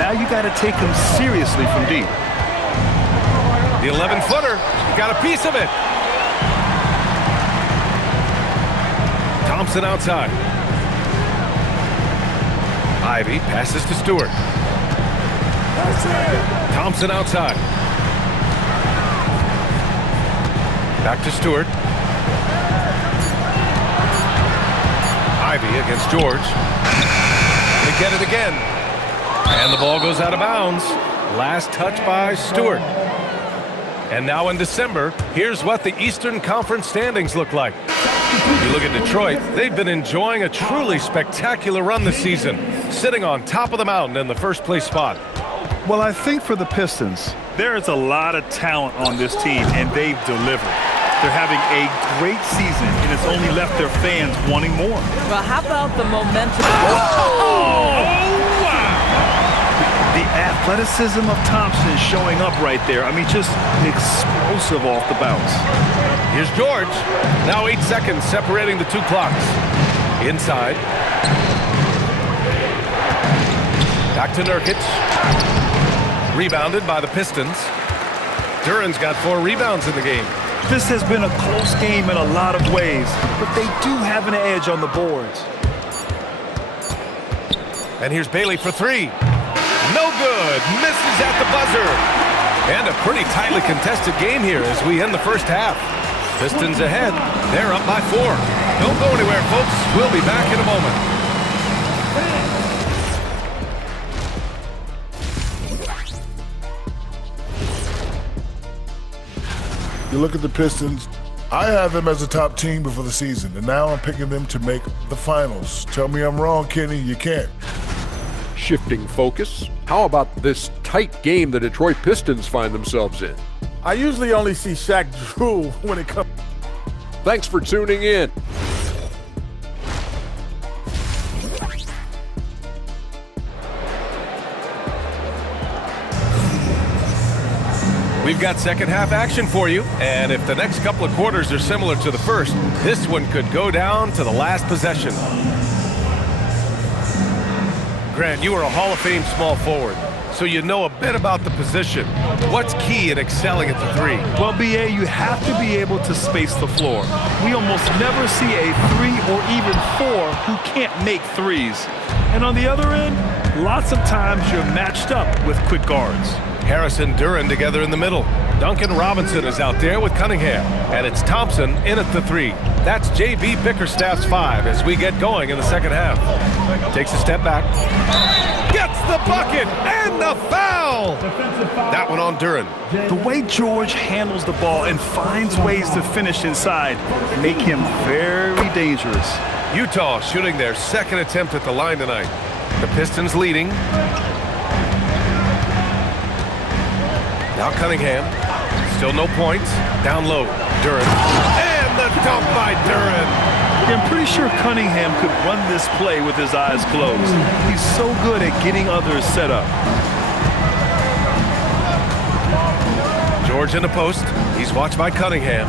Now you got to take him seriously from deep. The 11-footer got a piece of it. Thompson outside. Ivey passes to Stewart. Thompson outside. Back to Stewart. Ivey against George. They get it again. And the ball goes out of bounds. Last touch by Stewart. And now in December, here's what the Eastern Conference standings look like. You look at Detroit, they've been enjoying a truly spectacular run this season, sitting on top of the mountain in the first place spot. Well, I think for the Pistons, there is a lot of talent on this team, and they've delivered. They're having a great season, and it's only left their fans wanting more. Well, how about the momentum? The athleticism of Thompson showing up right there. I mean, just explosive off the bounce. Here's George. Now 8 seconds separating the two clocks. Inside. Back to Nurkic. Rebounded by the Pistons. Duran's got 4 rebounds in the game. This has been a close game in a lot of ways, but they do have an edge on the boards. And here's Bailey for 3. No good. Misses at the buzzer. And a pretty tightly contested game here as we end the first half. Pistons ahead. They're up by 4. Don't go anywhere, folks. We'll be back in a moment. You look at the Pistons, I have them as a top team before the season, and now I'm picking them to make the finals. Tell me I'm wrong, Kenny. You can't. Shifting focus, how about this tight game the Detroit Pistons find themselves in? I usually only see Shaq drool when it comes. Thanks for tuning in. We've got second half action for you, and if the next couple of quarters are similar to the first, this one could go down to the last possession. Grant, you are a Hall of Fame small forward, so you know a bit about the position. What's key in excelling at the 3? Well, B.A., you have to be able to space the floor. We almost never see a 3 or even 4 who can't make threes. And on the other end, lots of times you're matched up with quick guards. Harris and Duran together in the middle. Duncan Robinson is out there with Cunningham. And it's Thompson in at the 3. That's J.B. Bickerstaff's 5 as we get going in the second half. Takes a step back. Gets the bucket and the foul! That one on Duran. The way George handles the ball and finds ways to finish inside make him very dangerous. Utah shooting their second attempt at the line tonight. The Pistons leading. Now Cunningham. Still no points. Down low. Duran. And the dunk by Duran. I'm pretty sure Cunningham could run this play with his eyes closed. He's so good at getting others set up. George in the post. He's watched by Cunningham.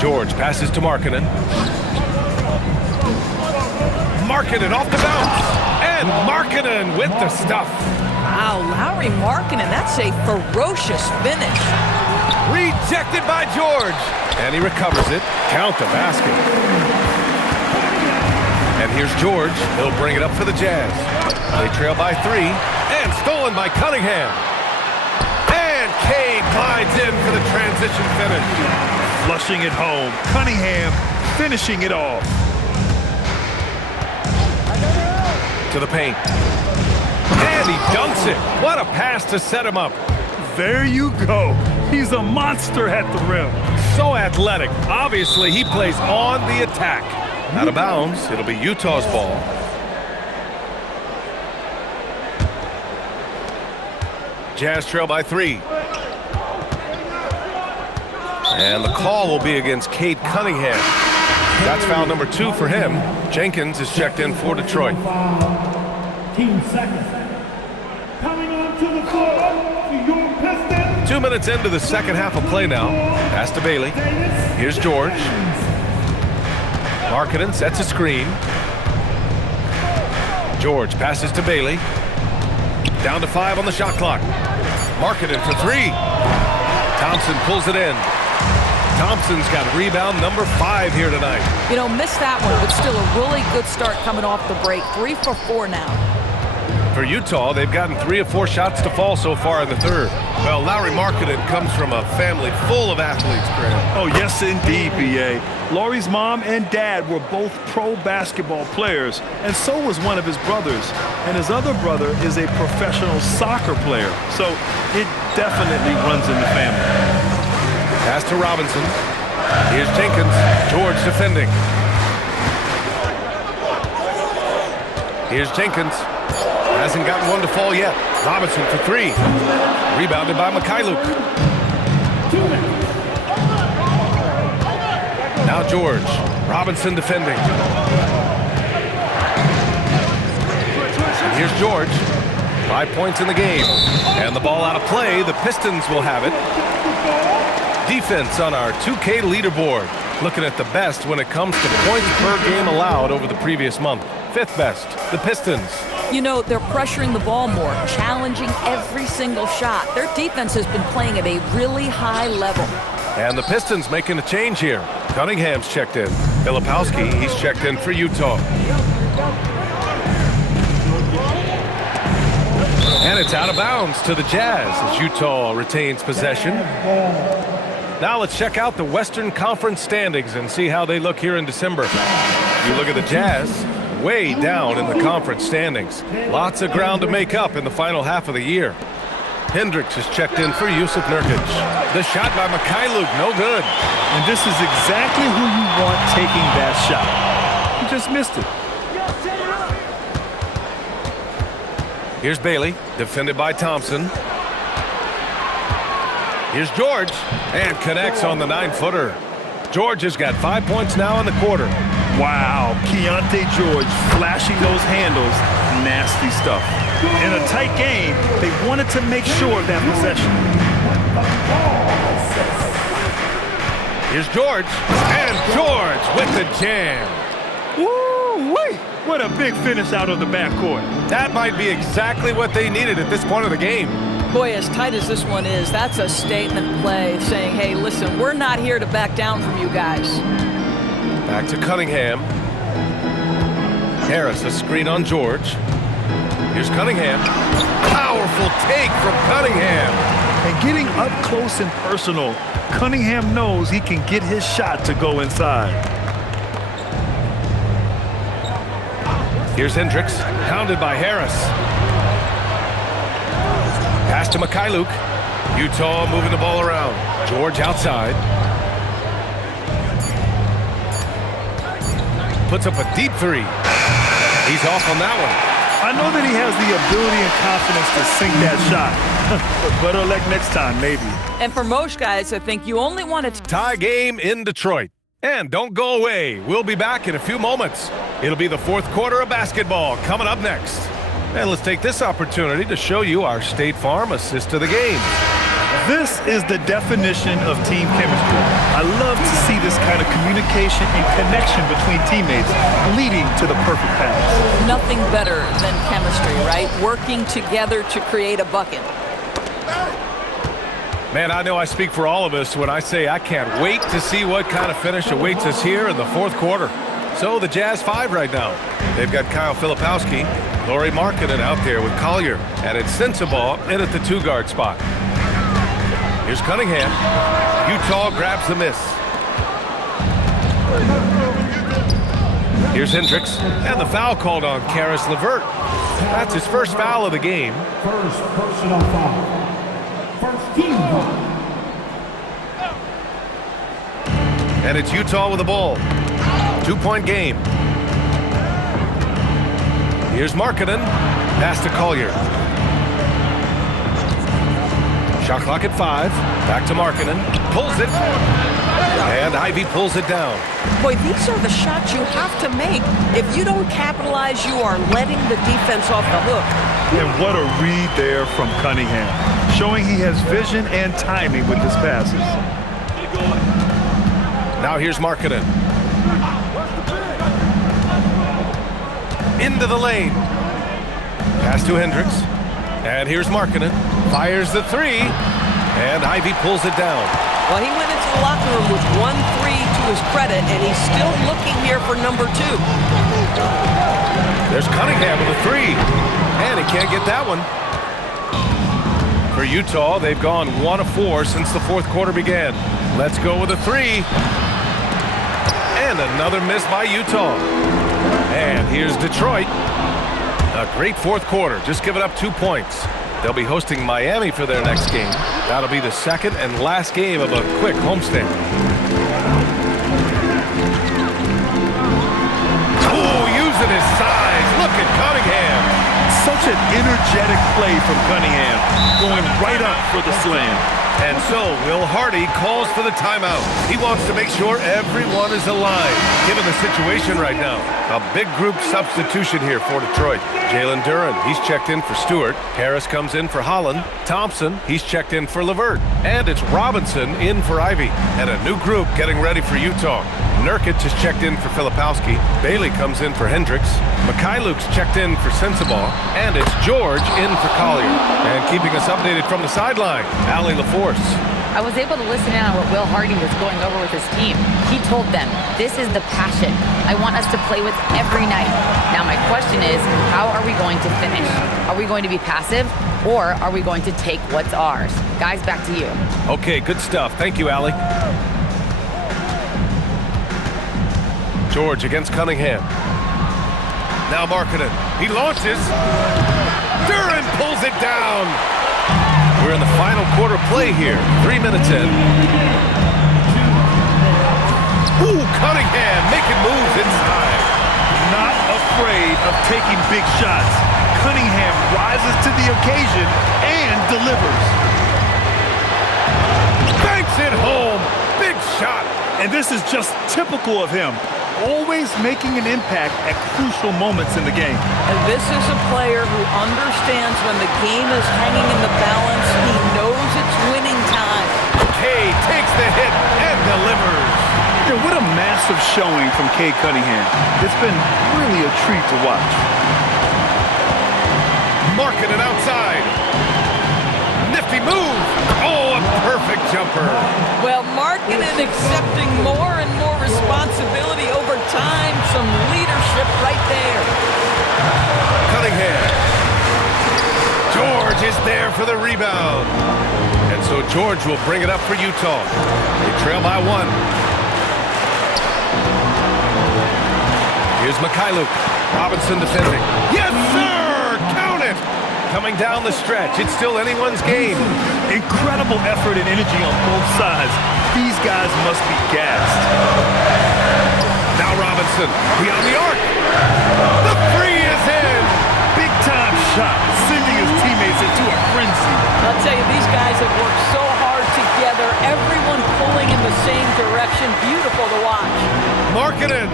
George passes to Markkanen. Markkanen off the bounce. And Markkanen with the stuff. Wow, Lauri Markkanen, that's a ferocious finish. Rejected by George. And he recovers it. Count the basket. And here's George. He'll bring it up for the Jazz. They trail by 3. And stolen by Cunningham. And Cade glides in for the transition finish. Flushing it home. Cunningham finishing it off. To the paint. And he dunks it. What a pass to set him up. There you go. He's a monster at the rim. So athletic. Obviously, he plays on the attack. Out of bounds. It'll be Utah's ball. Jazz trail by 3. And the call will be against Cade Cunningham. That's foul number 2 for him. Jenkins is checked in for Detroit. 15 seconds. Coming onto the floor for your Pistons. 2 minutes into the second half of play now. Pass to Bailey. Here's George. Markkanen sets a screen. George passes to Bailey. Down to 5 on the shot clock. Markkanen for 3. Thompson pulls it in. Thompson's got rebound number 5 here tonight. You know, missed that one, but still a really good start coming off the break. 3 for 4 now. For Utah, they've gotten 3 of 4 shots to fall so far in the third. Well, Lauri Markkanen comes from a family full of athletes, Graham. Oh, yes, indeed, B.A. Lauri's mom and dad were both pro basketball players, and so was one of his brothers. And his other brother is a professional soccer player, so it definitely runs in the family. Pass to Robinson. Here's Jenkins. George defending. Here's Jenkins. Hasn't gotten one to fall yet. Robinson for 3. Rebounded by Mykhailiuk. Now George. Robinson defending. And here's George. 5 points in the game. And the ball out of play. The Pistons will have it. Defense on our 2K leaderboard. Looking at the best when it comes to points per game allowed over the previous month. 5th best, the Pistons. You know, they're pressuring the ball more, challenging every single shot. Their defense has been playing at a really high level. And the Pistons making a change here. Cunningham's checked in. Filipowski, he's checked in for Utah. And it's out of bounds to the Jazz as Utah retains possession. Now let's check out the Western Conference standings and see how they look here in December. You look at the Jazz, way down in the conference standings. Lots of ground to make up in the final half of the year. Hendricks is checked in for Jusuf Nurkic. The shot by Mykhailiuk, no good. And this is exactly who you want taking that shot. He just missed it. Here's Bailey, defended by Thompson. Here's George, and connects on the 9-footer. George has got 5 points now in the quarter. Wow, Keyonte George flashing those handles. Nasty stuff. In a tight game, they wanted to make sure of that possession. Here's George, and George with the jam. Woo-wee! What a big finish out of the backcourt. That might be exactly what they needed at this point of the game. Boy, as tight as this one is, that's a statement play saying, hey, listen, we're not here to back down from you guys. Back to Cunningham. Harris, a screen on George. Here's Cunningham. Powerful take from Cunningham. And getting up close and personal, Cunningham knows he can get his shot to go inside. Here's Hendricks, pounded by Harris. Pass to Mykhailiuk. Utah moving the ball around. George outside. Puts up a deep 3. He's off on that one. I know that he has the ability and confidence to sink that shot. But better luck next time, maybe. And for most guys, I think you only want to Tie game in Detroit. And don't go away. We'll be back in a few moments. It'll be the 4th quarter of basketball coming up next. And let's take this opportunity to show you our State Farm assist to the game. This is the definition of team chemistry. I love to see this kind of communication and connection between teammates leading to the perfect pass. nothing better than chemistry, right? Working together to create a bucket. Man, I know I speak for all of us when I say I can't wait to see what kind of finish awaits us here in the 4th quarter. So the Jazz 5 right now. They've got Kyle Filipowski, Lauri Markkanen out there with Collier, and it's Sensabaugh in at the 2-guard spot. Here's Cunningham. Utah grabs the miss. Here's Hendricks, and the foul called on Caris LeVert. That's his first foul of the game. First personal foul. First team foul. And it's Utah with the ball. 2-point game. Here's Markkanen. Pass to Collier. Shot clock at 5. Back to Markkanen. Pulls it. And Ivey pulls it down. Boy, these are the shots you have to make. If you don't capitalize, you are letting the defense off the hook. And what a read there from Cunningham, showing he has vision and timing with his passes. Now here's Markkanen. Into the lane. Pass to Hendricks. And here's Markkanen. Fires the three. And Ivy pulls it down. Well, he went into the locker room with 1-3 to his credit, and he's still looking here for number 2. There's Cunningham with a three. And he can't get that one. For Utah, they've gone 1 of 4 since the fourth quarter began. Let's go with a three. And another miss by Utah. And here's Detroit. A great fourth quarter, just giving up 2 points. They'll be hosting Miami for their next game. That'll be the second and last game of a quick homestand. Oh, using his size. Look at Cunningham. Such an energetic play from Cunningham, going right up for the slam. And so, Will Hardy calls for the timeout. He wants to make sure everyone is alive, given the situation right now. A big group substitution here for Detroit. Jalen Duren, he's checked in for Stewart. Harris comes in for Holland. Thompson, he's checked in for LeVert. And it's Robinson in for Ivy. And a new group getting ready for Utah. Nurkic is checked in for Filipowski. Bailey comes in for Hendricks. Mikhailuk's checked in for Sensabaugh. And it's George in for Collier. And keeping us updated from the sideline, Allie LaForce. I was able to listen in on what Will Hardy was going over with his team. He told them, this is the passion I want us to play with every night. Now my question is, how are we going to finish? Are we going to be passive, or are we going to take what's ours? Guys, back to you. Okay, good stuff. Thank you, Allie. George against Cunningham. Now Markkanen. He launches. Duren pulls it down. We're in the final quarter play here. 3 minutes in. Ooh, Cunningham making moves inside. Not afraid of taking big shots. Cunningham rises to the occasion and delivers. Banks it home. Big shot. And this is just typical of him. Always making an impact at crucial moments in the game. And this is a player who understands when the game is hanging in the balance. He knows it's winning time. Cade takes the hit and delivers. Yeah, what a massive showing from Cade Cunningham. It's been really a treat to watch. Markkanen outside. Nifty move. Oh, a perfect jumper. Well, Markkanen accepting more and more responsibility over time. Some leadership right there. Cunningham. George is there for the rebound. And so George will bring it up for Utah. They trail by 1. Here's Mikhailuk. Robinson defending. Yes, sir! Count it! Coming down the stretch. It's still anyone's game. Incredible effort and energy on both sides. These guys must be gassed. Now Robinson, beyond the arc. The three is in. Big time shot, sending his teammates into a frenzy. I'll tell you, these guys have worked so hard together. Everyone pulling in the same direction. Beautiful to watch. Markkanen.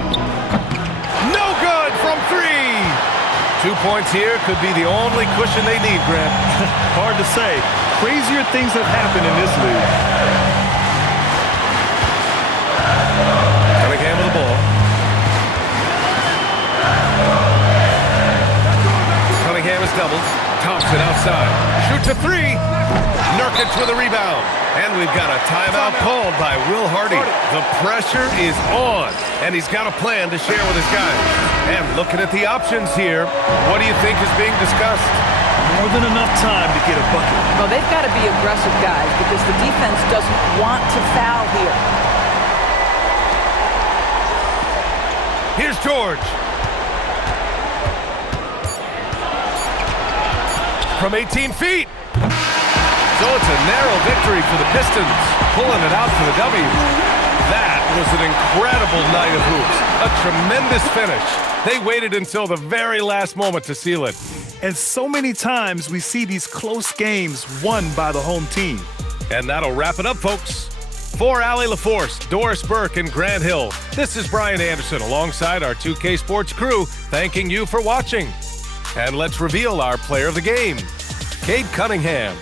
No good from 3. 2 points here could be the only cushion they need, Grant. Hard to say. Crazier things have happened in this league. Cunningham with the ball. Cunningham is doubled. Thompson outside. Shoots a 3. Nurkic with a rebound. And we've got a timeout called by Will Hardy. The pressure is on, and he's got a plan to share with his guys. And looking at the options here, what do you think is being discussed? More than enough time to get a bucket. Well, they've got to be aggressive, guys, because the defense doesn't want to foul here. Here's George. From 18 feet. So it's a narrow victory for the Pistons, pulling it out for the W. That was an incredible night of hoops. A tremendous finish. They waited until the very last moment to seal it. And so many times we see these close games won by the home team. And that'll wrap it up, folks. For Allie LaForce, Doris Burke, and Grant Hill, this is Brian Anderson alongside our 2K Sports crew, thanking you for watching. And let's reveal our player of the game, Cade Cunningham.